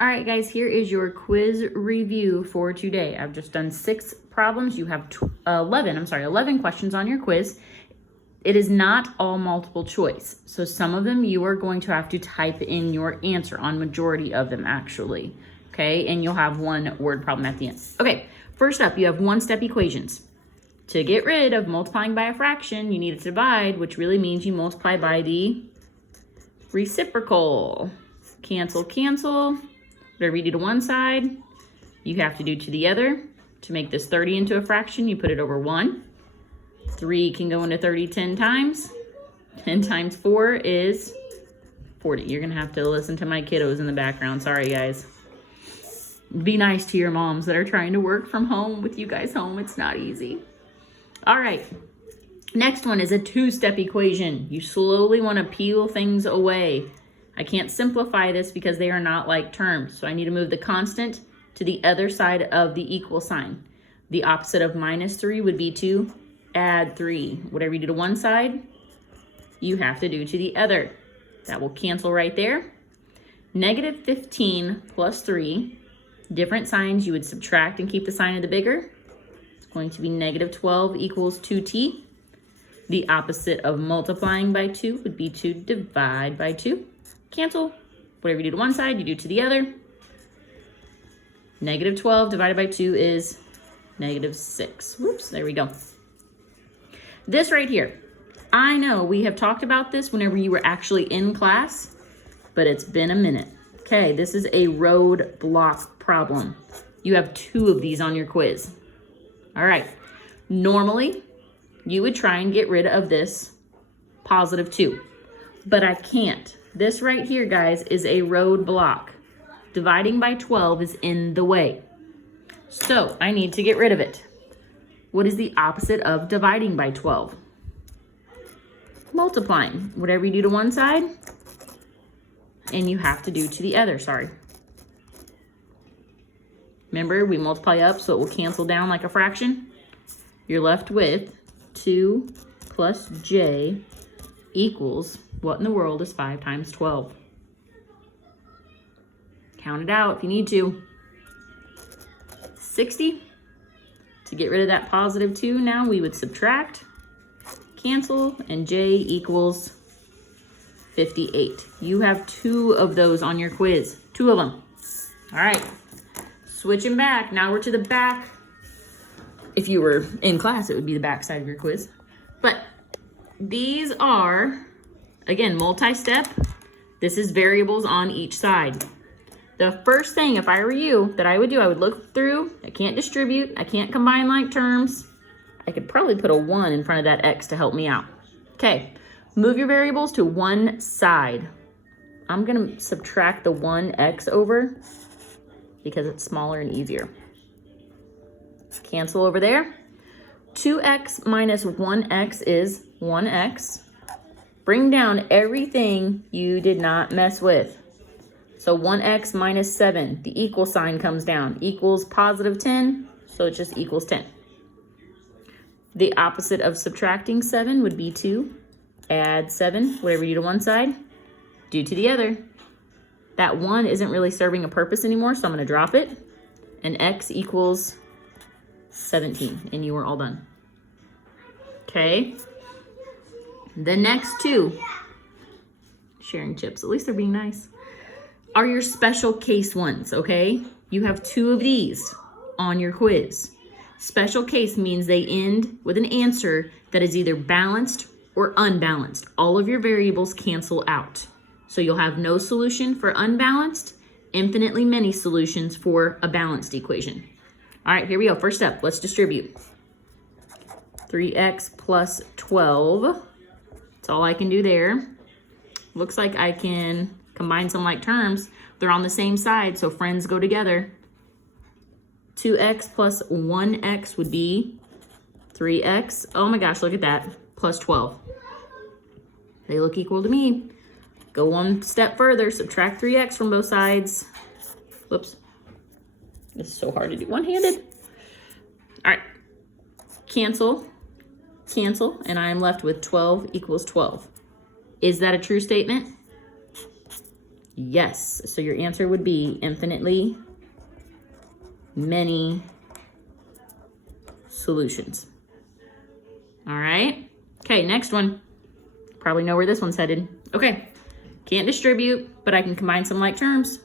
All right, guys, here is your quiz review for today. I've just done 6 problems. You have 11 questions on your quiz. It is not all multiple choice. So some of them you are going to have to type in your answer on, majority of them actually. Okay, and you'll have 1 word problem at the end. Okay, first up, you have one-step equations. To get rid of multiplying by a fraction, you need to divide, which really means you multiply by the reciprocal. Cancel, cancel. Whatever you do to one side, you have to do to the other. To make this 30 into a fraction, you put it over 1. 3 can go into 30 10 times. 10 times 4 is 40. You're going to have to listen to my kiddos in the background. Sorry, guys. Be nice to your moms that are trying to work from home with you guys home. It's not easy. All right. Next one is a 2-step equation. You slowly want to peel things away. I can't simplify this because they are not like terms. So I need to move the constant to the other side of the equal sign. The opposite of -3 would be to add 3. Whatever you do to one side, you have to do to the other. That will cancel right there. -15 plus 3. Different signs, you would subtract and keep the sign of the bigger. It's going to be -12 equals 2t. The opposite of multiplying by 2 would be to divide by 2. Cancel. Whatever you do to one side, you do to the other. -12 divided by 2 is -6. Whoops, there we go. This right here, I know we have talked about this whenever you were actually in class, but it's been a minute. Okay, this is a roadblock problem. You have 2 of these on your quiz. All right, normally you would try and get rid of this +2, but I can't. This right here, guys, is a roadblock. Dividing by 12 is in the way. So I need to get rid of it. What is the opposite of dividing by 12? Multiplying. Whatever you do to one side, and you have to do to the other, sorry. Remember, we multiply up so it will cancel down like a fraction. You're left with 2 plus j equals, what in the world is 5 times 12? Count it out if you need to. 60. To get rid of that +2 now, we would subtract, cancel, and j equals 58. You have 2 of those on your quiz. 2 of them. All right. Switching back. Now we're to the back. If you were in class, it would be the back side of your quiz. But these are, again, multi-step. This is variables on each side. The first thing, if I were you, that I would do, I would look through. I can't distribute. I can't combine like terms. I could probably put a 1 in front of that x to help me out. Okay, move your variables to one side. I'm going to subtract the 1x over because it's smaller and easier. Cancel over there. 2x minus 1x is 1x. Bring down everything you did not mess with. So 1x minus 7, the equal sign comes down. Equals +10, so it just equals 10. The opposite of subtracting 7 would be to add 7. Whatever you do to one side, do to the other. That 1 isn't really serving a purpose anymore, so I'm going to drop it. And x equals 17, and you are all done. Okay. The next 2, sharing chips, at least they're being nice, are your special case ones, okay? You have 2 of these on your quiz. Special case means they end with an answer that is either balanced or unbalanced. All of your variables cancel out. So you'll have no solution for unbalanced, infinitely many solutions for a balanced equation. All right, here we go. First step, let's distribute. 3x plus 12. That's all I can do there. Looks like I can combine some like terms. They're on the same side, so friends go together. 2x plus 1x would be 3x. Oh my gosh, look at that. Plus 12. They look equal to me. Go one step further, subtract 3x from both sides. Whoops. This is so hard to do one-handed. All right. Cancel, cancel, and I am left with 12 equals 12. Is that a true statement? Yes. So your answer would be infinitely many solutions. All right. Okay, next one. Probably know where this one's headed. Okay. Can't distribute, but I can combine some like terms.